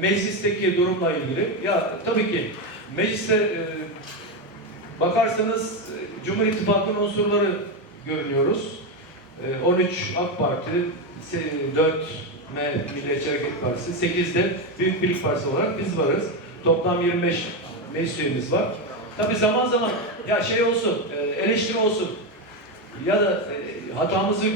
meclisteki durumla ilgili. Ya tabii ki mecliste e, bakarsanız e, Cumhur İttifakı'nın unsurları görünüyoruz. E, 13 AK Parti, se- 4 M Milliyetçi Hareket Partisi, 8 de Büyük Birlik Partisi olarak biz varız. Toplam 25 meclis üyemiz var. Tabii zaman zaman ya şey olsun, e, eleştiri olsun ya da e, hatamızı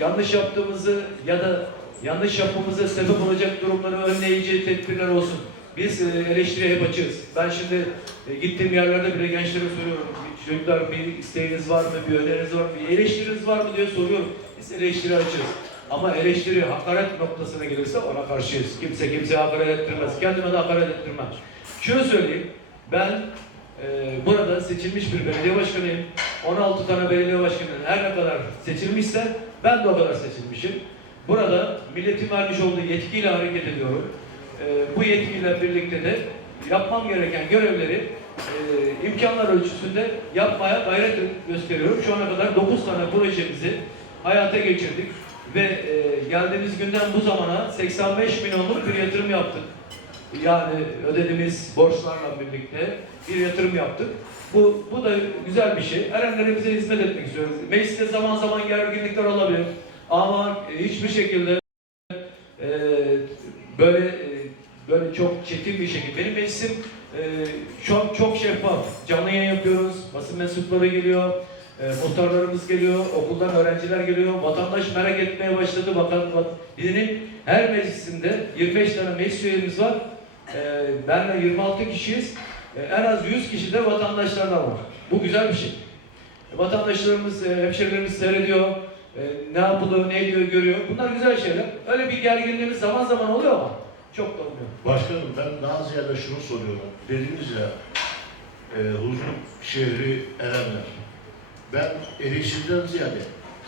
yanlış yaptığımızı ya da yanlış yapmamıza sebep olacak durumları önleyici tedbirler olsun. Biz e, eleştiriye hep açığız. Ben şimdi e, gittiğim yerlerde bile gençlere soruyorum. Çocuklar bir isteğiniz var mı, bir öneriniz var mı, bir eleştiriniz var mı diye soruyorum. Biz eleştiri açığız. Ama eleştiri hakaret noktasına gelirse ona karşıyız. Kimse kimseye hakaret ettirmez. Kendime de hakaret ettirmem. Şunu söyleyeyim. Ben e, burada seçilmiş bir belediye başkanıyım. 16 tane belediye başkanının her ne kadar seçilmişse ben de o kadar seçilmişim. Burada milletin vermiş olduğu yetkiyle hareket ediyorum. E, bu yetkiyle birlikte de yapmam gereken görevleri e, imkanlar ölçüsünde yapmaya gayret gösteriyorum. Şu ana kadar 9 tane projemizi hayata geçirdik ve e, geldiğimiz günden bu zamana 85 milyonluk bir yatırım yaptık. Yani ödediğimiz borçlarla birlikte bir yatırım yaptık. Bu, bu da güzel bir şey. Erenlerimize hizmet etmek istiyoruz. Mecliste zaman zaman gerginlikler olabilir. Ama hiçbir şekilde e, böyle e, böyle çok çetin bir şekilde. Benim meclisim e, çok çok şeffaf. Canlı yayın yapıyoruz. Basın mensupları geliyor. E, muhtarlarımız geliyor. Okuldan öğrenciler geliyor. Vatandaş merak etmeye başladı. Vatan, vat, bizim her meclisinde 25 tane meclis üyemiz var. E, benle 26 kişiyiz. E, en az 100 kişi de vatandaşlardan var. Bu güzel bir şey. E, Vatandaşlarımız, e, hemşerilerimiz seyrediyor. E, ne yapılıyor, ne ediyor görüyor. Bunlar güzel şeyler. Öyle bir gerginliğimiz zaman zaman oluyor ama çok da olmuyor. Başkanım ben daha ziyade şunu soruyorum. Dediniz ya, e, huzur şehri Erenler. Ben eleştiriden ziyade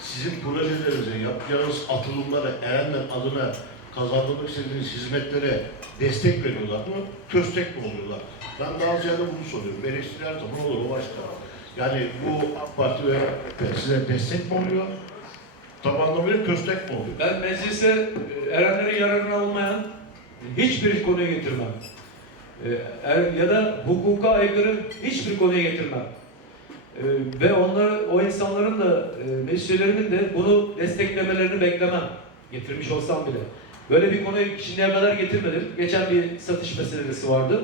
sizin projelerinize, yapacağınız atılımlara, Erenler adına kazandırmak istediğiniz hizmetlere destek veriyorlar mı? Köstek mi oluyorlar? Ben daha ziyade bunu soruyorum. Eleştiri her zaman olur o başka. Yani bu AK Parti ve size destek mi oluyor? Tam anlamıyla köstek mi oluyor? Ben meclise e, erenlerin yararına olmayan hiçbir konuyu getirmem. E, er- ya da hukuka aykırı hiçbir konuyu getirmem. E, ve onları, o insanların da, e, meclis üyelerinin de bunu desteklemelerini beklemem. Getirmiş olsam bile. Böyle bir konuyu şimdiye kadar getirmedim. Geçen bir satış meselesi vardı.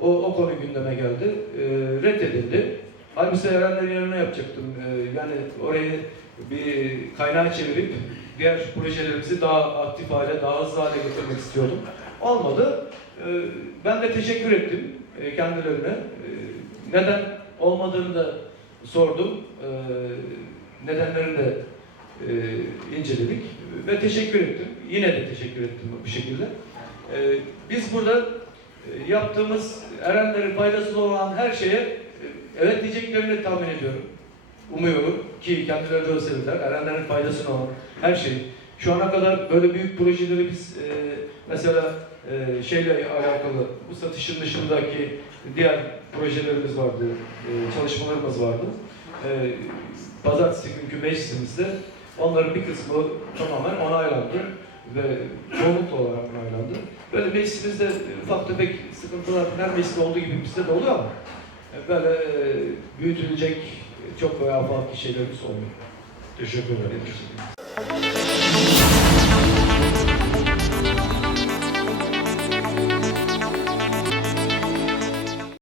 O, o konu gündeme geldi. E, reddedildi. Halbuki erenlerin yerine yapacaktım. E, yani orayı bir kaynağa çevirip diğer projelerimizi daha aktif hale, daha hızlı hale getirmek istiyordum. Olmadı. Ee, Ben de teşekkür ettim e, kendilerine. Ee, Neden olmadığını da sordum. Ee, Nedenlerini de e, inceledik ve teşekkür ettim. Yine de teşekkür ettim bu şekilde. Ee, Biz burada e, yaptığımız erenlerin faydasına olan her şeye evet diyeceklerini tahmin ediyorum. Umuyorum ki kendileri de söylediler. Erenlerin faydasına olan her şey. Şu ana kadar böyle büyük projeleri biz e, mesela e, şeyle alakalı bu satışın dışındaki diğer projelerimiz vardı, e, çalışmalarımız vardı. E, Pazartesi günkü meclisimizde onların bir kısmı tamamen onaylandı ve çoğunlukla olarak onaylandı. Böyle meclisimizde ufak tefek sıkıntılar her mecliste olduğu gibi bizde de oluyor ama böyle e, büyütülecek çok veya farklı şeylerimiz olmuyor. Teşekkür ederim. Teşekkür ederim.